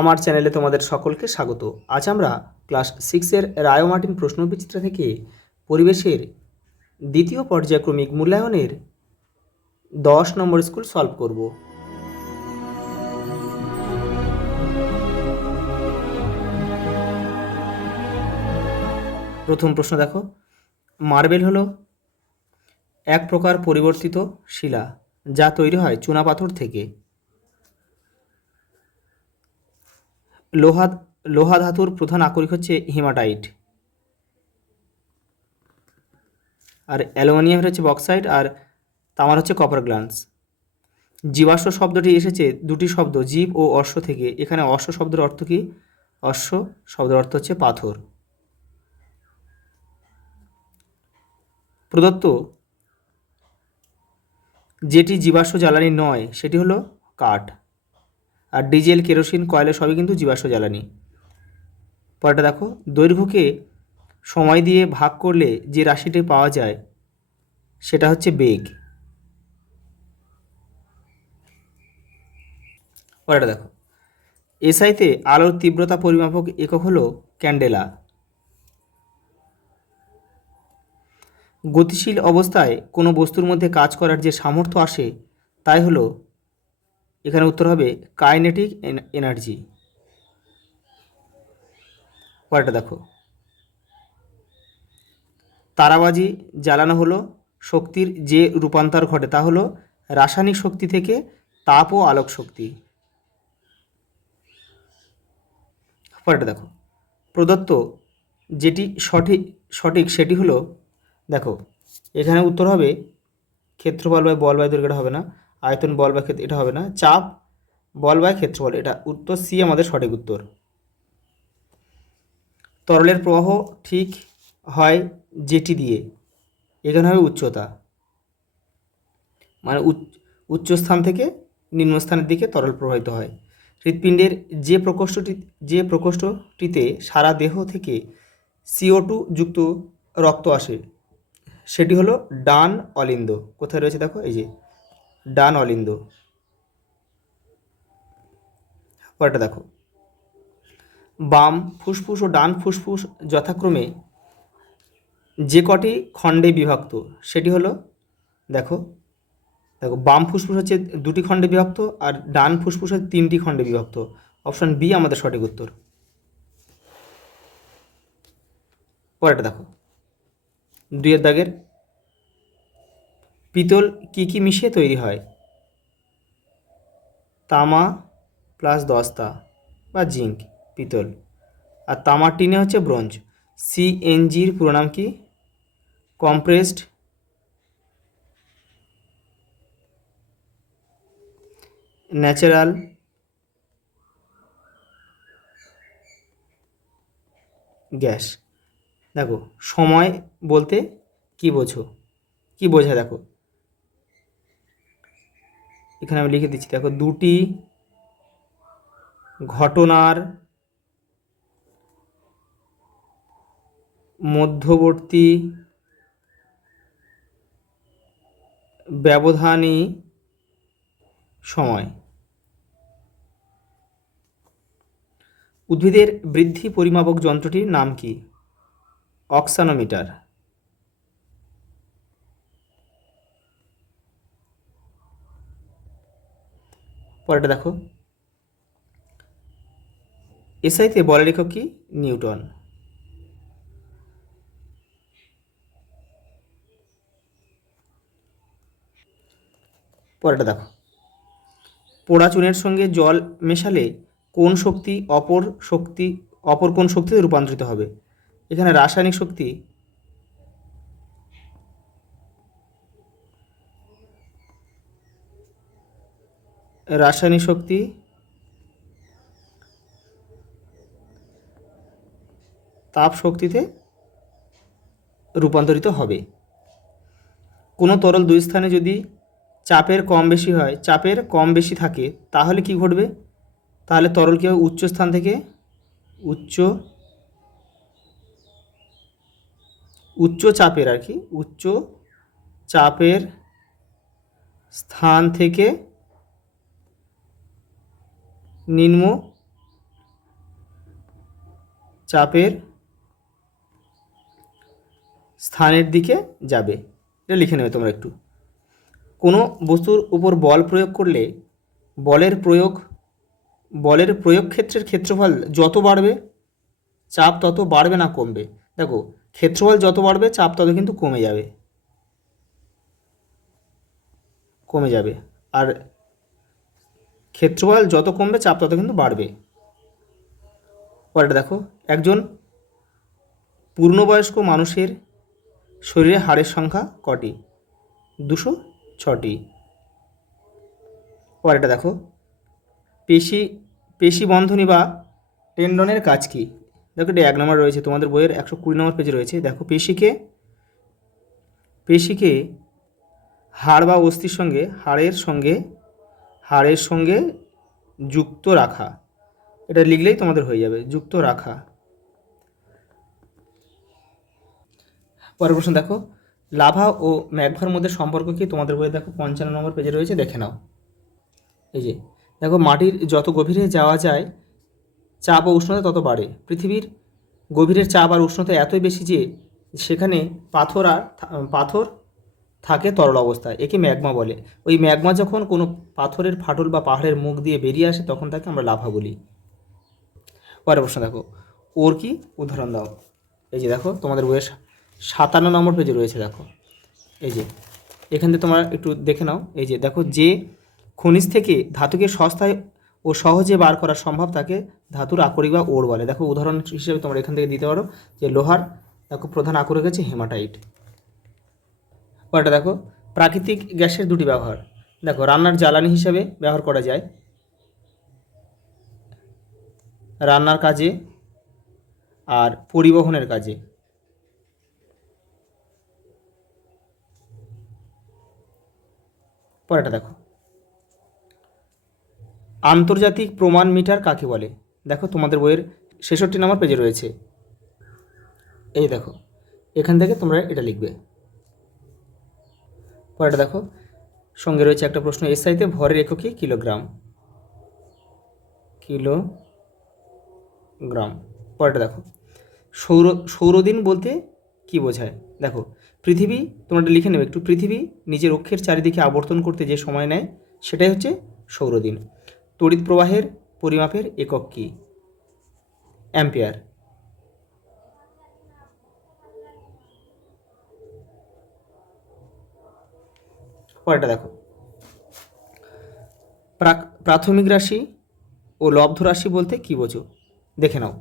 আমার চ্যানেলে তোমাদের সকলকে স্বাগত। আজ আমরা ক্লাস 6-এর রায় মার্টিন প্রশ্নবিচিত্রা থেকে পরিবেশের দ্বিতীয় পর্যায়ক্রমিক মূল্যায়নের 10 নম্বর স্কুল সলভ করব। প্রথম প্রশ্ন দেখো, মার্বেল হলো এক প্রকার পরিবর্তিত শিলা যা তৈরি হয় চুনাপাথর থেকে। লোহা ধাতুর প্রধান আকরিক হচ্ছে হিমাটাইট, আর অ্যালুমিনিয়াম হচ্ছে বক্সাইট, আর তামার হচ্ছে কপার গ্লান্স। জীবাশ্ম শব্দটি এসেছে দুটি শব্দ জীব ও অশ্ব থেকে। এখানে অশ্ব শব্দের অর্থ কি? অশ্ব শব্দের অর্থ হচ্ছে পাথর। প্রদত্ত যেটি জীবাশ্ম জ্বালানি নয় সেটি হলো কাঠ, আর ডিজেল, কেরোসিন, কয়লা সবই কিন্তু জীবাশ্ম জ্বালানি। পরেরটা দেখো, দৈর্ঘ্যকে সময় দিয়ে ভাগ করলে যে রাশিটি পাওয়া যায় সেটা হচ্ছে বেগ। পরেরটা দেখো, এসআইতে আলোর তীব্রতা পরিমাপক একক হলো ক্যান্ডেলা। গতিশীল অবস্থায় কোনো বস্তুর মধ্যে কাজ করার যে সামর্থ্য আসে তাই হলো, এখানে উত্তর হবে কাইনেটিক এনার্জি। পরেরটা দেখো, তারাবাজি জ্বালানো হলো শক্তির যে রূপান্তর ঘটে তা হলো রাসায়নিক শক্তি থেকে তাপ ও আলোক শক্তি। পরেরটা দেখো, প্রদত্ত যেটি সঠিক সেটি হলো, দেখো এখানে উত্তর হবে ক্ষেত্রফল বাই বল বাই দৈর্ঘ্য, এটা হবে না। আয়তন বল বাই ক্ষেত্র, এটা হবে না। চাপ বল বাই ক্ষেত্রফল, এটা উত্তর সি আমাদের সঠিক উত্তর। তরলের প্রবাহ ঠিক হয় যেটি দিয়ে, এখানে হবে উচ্চতা, মানে উচ্চ স্থান থেকে নিম্নস্থানের দিকে তরল প্রবাহিত হয়। হৃৎপিণ্ডের যে প্রকোষ্ঠটিতে সারা দেহ থেকে CO2 যুক্ত রক্ত আসে সেটি হলো ডান অলিন্দ। কোথায় রয়েছে দেখো, এই যে ডান অলিন্দ। পরেরটা দেখো, বাম ফুসফুস ও ডান ফুসফুস যথাক্রমে যে কটি খণ্ডে বিভক্ত সেটি হলো, দেখো বাম ফুসফুস হচ্ছে দুটি খণ্ডে বিভক্ত, আর ডান ফুসফুস হচ্ছে 3টি খণ্ডে বিভক্ত। অপশন বি আমাদের সঠিক উত্তর। পরেরটা দেখো, 2 দাগের, পিতল কি মিশিয়ে তৈরি হয়? তামা প্লাস দস্তা বা জিঙ্ক পিতল, আর তামার টিনে হচ্ছে ব্রোঞ্জ। CNGর পুরো নাম কি? Compressed natural gas. দেখো সময় বলতে কি বোঝায় দেখো, এখানে আমি লিখে দিচ্ছি। দেখো, দুটি ঘটনার মধ্যবর্তী ব্যবধানই সময়। উদ্ভিদের বৃদ্ধি পরিমাপক যন্ত্রটির নাম কি? অক্সানোমিটার। পরেরটা দেখো, এসআইতে বলের একক কি? নিউটন। পরেরটা দেখো, পোড়া চুনের সঙ্গে জল মেশালে কোন শক্তি অপর কোন শক্তিতে রূপান্তরিত হবে? এখানে রাসায়নিক শক্তি তাপ শক্তিতে রূপান্তরিত হবে। কোনো তরল দুই স্থানে যদি চাপের কম বেশি থাকে তাহলে কি ঘটবে? তাহলে তরল কি হবে? উচ্চ স্থান থেকে উচ্চ চাপের উচ্চ চাপের স্থান থেকে নিম্ন চাপের স্থানের দিকে যাবে। এটা লিখে নেবে তোমরা একটু। কোনো বস্তুর উপর বল প্রয়োগ করলে বলের প্রয়োগ ক্ষেত্রের ক্ষেত্রফল যত বাড়বে চাপ তত বাড়বে না কমবে? দেখো, ক্ষেত্রফল যত বাড়বে চাপ তত কিন্তু কমে যাবে, আর ক্ষেত্রফল যত কমবে চাপ তত কিন্তু বাড়বে। পরেরটা দেখো, একজন পূর্ণবয়স্ক মানুষের শরীরে হাড়ের সংখ্যা কটি? 206টি। পরেরটা দেখো, পেশি বন্ধনী বা টেন্ডনের কাজ কি? দেখো, এটা 1 নম্বর রয়েছে তোমাদের বইয়ের 120 নম্বর পেজে রয়েছে। দেখো, পেশিকে হাড় বা অস্থির সঙ্গে হাড়ের সঙ্গে যুক্ত রাখা। এটা লিখলেই তোমাদের হয়ে যাবে, যুক্ত রাখা। পরের প্রশ্ন দেখো, লাভা ও ম্যাগমার মধ্যে সম্পর্ক কি? তোমাদের বইয়ে দেখো 55 নম্বর পেজে রয়েছে, দেখে নাও। এই যে দেখো, মাটির যত গভীরে যাওয়া যায় চাপ ও উষ্ণতা তত বাড়ে। পৃথিবীর গভীরের চাপ আর উষ্ণতা এতই বেশি যে সেখানে পাথর থাকে তরল অবস্থায়। একে ম্যাগমা বলে। ওই ম্যাগমা যখন কোনো পাথরের ফাটল বা পাহাড়ের মুখ দিয়ে বেরিয়ে আসে তখন তাকে আমরা লাভা বলি। পরের প্রশ্ন দেখো, ওর কি উদাহরণ দাও? এই যে দেখো, তোমাদের বইয়ের 57 নম্বর পেজে রয়েছে। দেখো, এই যে এখান থেকে তোমরা একটু দেখে নাও। এই যে দেখো, যে খনিজ থেকে ধাতুকে সস্তায় ও সহজে বার করা সম্ভব তাকে ধাতুর আকরিক বা ওর বলে। দেখো, উদাহরণ হিসেবে তোমরা এখান থেকে দিতে পারো যে লোহার দেখো প্রধান আকরিক হচ্ছে হেমাটাইট। পরেরটা দেখো, প্রাকৃতিক গ্যাসের দুটি ব্যবহার। দেখো, রান্নার জ্বালানি হিসাবে ব্যবহার করা যায় রান্নার কাজে আর পরিবহনের কাজে। পরেরটা দেখো, আন্তর্জাতিক প্রমাণ মিটার কাকে বলে? দেখো, তোমাদের বইয়ের 66 নম্বর পেজে রয়েছে। এই দেখো, এখান থেকে তোমরা এটা লিখবে। পরেরটা দেখো, সঙ্গে রয়েছে একটা প্রশ্ন, এসআইতে ভরের একক কি? কিলোগ্রাম। পরেরটা দেখো, সৌরদিন বলতে কি বোঝায়? দেখো, পৃথিবী, তোমরা এটা লিখে নেবে একটু, পৃথিবী নিজের অক্ষের চারিদিকে আবর্তন করতে যে সময় নেয় সেটাই হচ্ছে সৌরদিন। তড়িৎ প্রবাহের পরিমাপের একক কি? অ্যাম্পিয়ার। পরেরটা দেখো, প্রাথমিক রাশি ও লব্ধ রাশি বলতে কি বোঝো? দেখে নাও।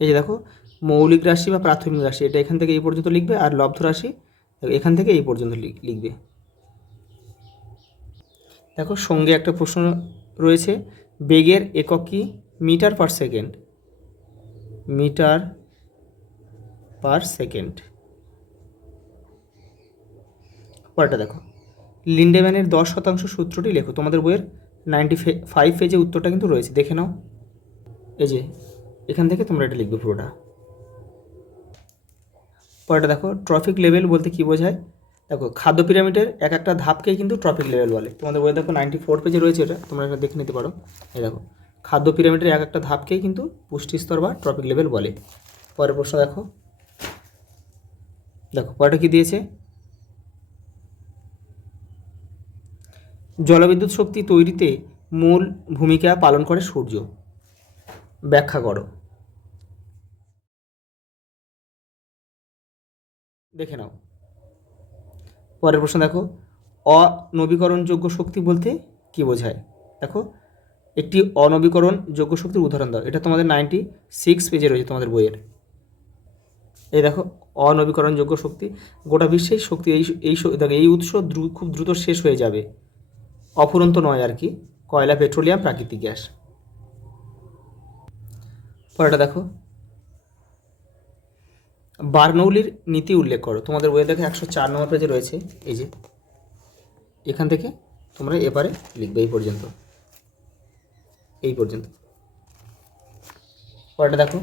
এই যে দেখো, মৌলিক রাশি বা প্রাথমিক রাশি এটা এখান থেকে এই পর্যন্ত লিখবে, আর লব্ধ রাশি এখান থেকে এই পর্যন্ত লিখবে। দেখো, সঙ্গে একটা প্রশ্ন রয়েছে, বেগের একক কি? Metre per second. পরেরটা দেখো, লিন্ডেম্যানের 10% সূত্রটি লেখো। তোমাদের বইয়ের 95 পেজে উত্তরটা কিন্তু রয়েছে, দেখে নাও। এই যে এখান থেকে তোমরা এটা লিখবে পুরোটা। পরেরটা দেখো, ট্রফিক লেভেল বলতে কি বোঝায়? দেখো, খাদ্য পিরামিডের এক একটা ধাপকেই কিন্তু ট্রফিক লেভেল বলে। তোমাদের বইয়ে দেখো 94 পেজে রয়েছে, এটা তোমরা এটা দেখে নিতে পারো। এই দেখো, খাদ্য পিরামিডের এক একটা ধাপকেই কিন্তু পুষ্টি স্তর বা ট্রফিক লেভেল বলে। পরের প্রশ্ন দেখো, পরেরটা কি দিয়েছে? জলবিদ্যুৎ শক্তি তৈরিতে মূল ভূমিকা পালন করে সূর্য। ব্যাখ্যা করো। দেখে নাও। পরের প্রশ্ন দেখো, অনবীকরণযোগ্য শক্তি বলতে কি বোঝায়? দেখো, একটি অনবীকরণযোগ্য শক্তির উদাহরণ দাও। এটা তোমাদের 96 পেজে রয়েছে তোমাদের বইয়ের। এই দেখো, অনবীকরণযোগ্য শক্তি, গোটা বিশ্বেই শক্তি দেখো, এই উৎস খুব দ্রুত শেষ হয়ে যাবে। অফুরন্ত নয় আর কি, কয়লা, পেট্রোলিয়াম, প্রাকৃতিক গ্যাস। পরেরটা দেখো, বার্নৌলির নীতি উল্লেখ করো। তোমাদের বইয়ে দেখো 104 নম্বর পেজে রয়েছে। এই যে এখান থেকে তোমরা এবারে লিখবে এই পর্যন্ত। পরেরটা দেখো,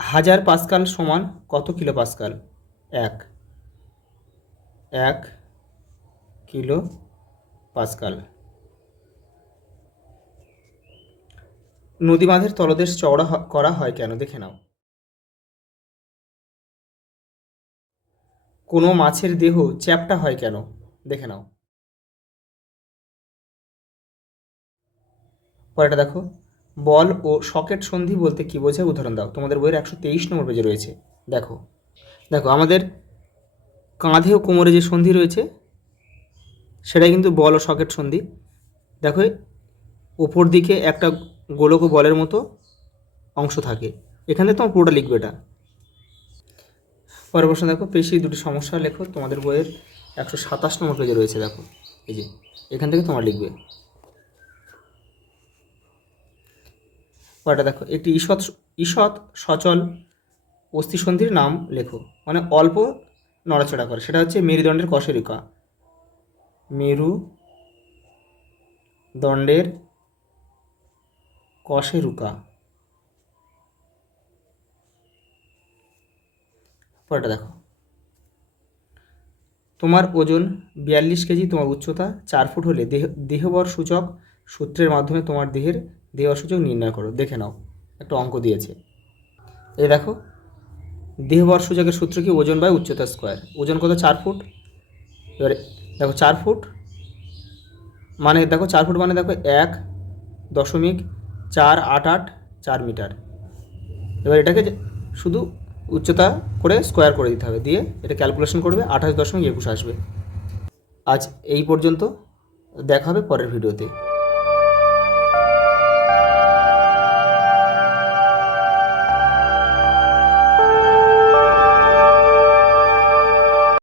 1000 পাস্কাল সমান কত কিলো পাস্কাল? 1 kilo Pascal. নদী বাঁধের তলদেশ চওড়া করা হয় কেন? দেখে নাও। কোনো মাছের দেহ চ্যাপ্টা হয় কেন? দেখে নাও। পরেরটা দেখো, বল ও সকেট সন্ধি বলতে কী বোঝায়? উদাহরণ দাও। তোমাদের বইয়ের 123 নম্বর পেজে রয়েছে। দেখো দেখো আমাদের কাঁধে ও কোমরে যে সন্ধি রয়েছে সেটাই কিন্তু বল ও সকেট সন্ধি। দেখো ওপর দিকে একটা গোলক ও বলের মতো অংশ থাকে, এখানে তোমার পুরোটা লিখবে এটা। পরের প্রশ্ন দেখো, পেশি দুটি সমস্যা লেখো। তোমাদের বইয়ের 127 নম্বর পেজে রয়েছে। দেখো এই যে এখান থেকে তোমার লিখবে। পরেরটা দেখো, একটি ঈষৎ সচল অস্থিসন্ধির নাম লেখো, মানে অল্প নড়াচড়া করে, সেটা হচ্ছে মেরুদণ্ডের কশেরুকা। মেরুদণ্ডের কশেরুকা। পরেরটা দেখো, তোমার ওজন 42 কেজি, তোমার উচ্চতা 4 ফুট হলে দেহবর সূচক সূত্রের মাধ্যমে তোমার দেহবর সূচক নির্ণয় করো। দেখে নাও, একটা অঙ্ক দিয়েছে। এই দেখো, দেহবর সূচকের সূত্র কি? ওজন বাই উচ্চতা স্কোয়ার। ওজন কত? 4 ফুট। এবারে দেখো 4 ফুট মানে দেখো 4 ফুট মানে দেখো 1.488 মিটার। এবার এটাকে শুধু উচ্চতা করে স্কোয়ার করে দিতে হবে, দিয়ে এটা ক্যালকুলেশন করবে, 28.21 আসবে। আজ এই পর্যন্ত, দেখা হবে পরের ভিডিওতে।